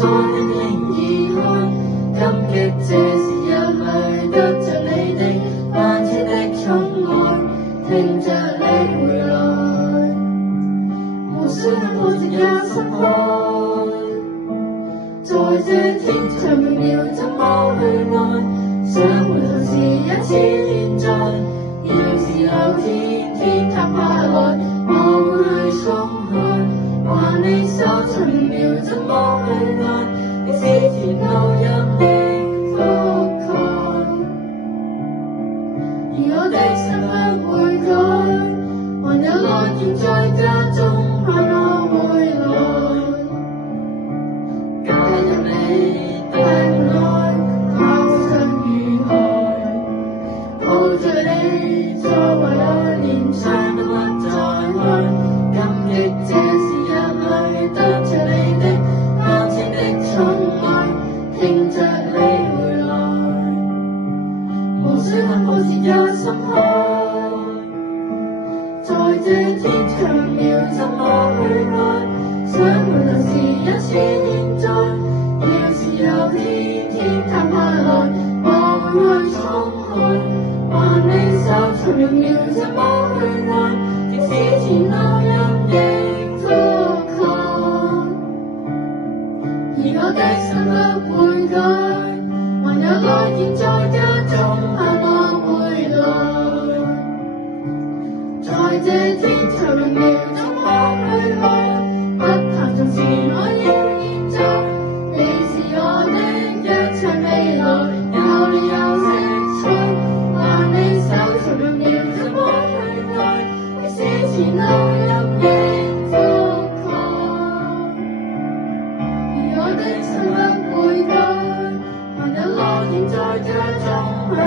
所輕輕移開。感激這時日裏得着你的萬千的寵愛，聽着你回來，無需很抱歉也心開。在這天長榮耀怎麼去愛？想回頭是一次現在，要是有天天塌下來，我會去衝開，還你手長榮耀怎麼去愛？即使前路任你覆蓋，而我的心不會改，還有愛眷在家中盼我回來，加入你的愛，拋身於海，抱着你作為愛連窗都不再開，感激這時日裏得着你的萬千的寵愛，聽着你回來，無需很抱歉也心開。在這天長遙怎麼去愛？想回頭是一次現在，要是有天天塌下來，我會去衝開，還你手長榮耀怎麼去愛？即使前路任影覆蓋，而我的心不會改，還有愛眷在家中盼我回來，在這天長榮耀怎麼去愛？不談從前我要現在，你是我的一切未來，有你有色彩，還你手長榮耀怎麼去愛？即使前路任影覆蓋，而我的心不會改，還有愛眷在家中盼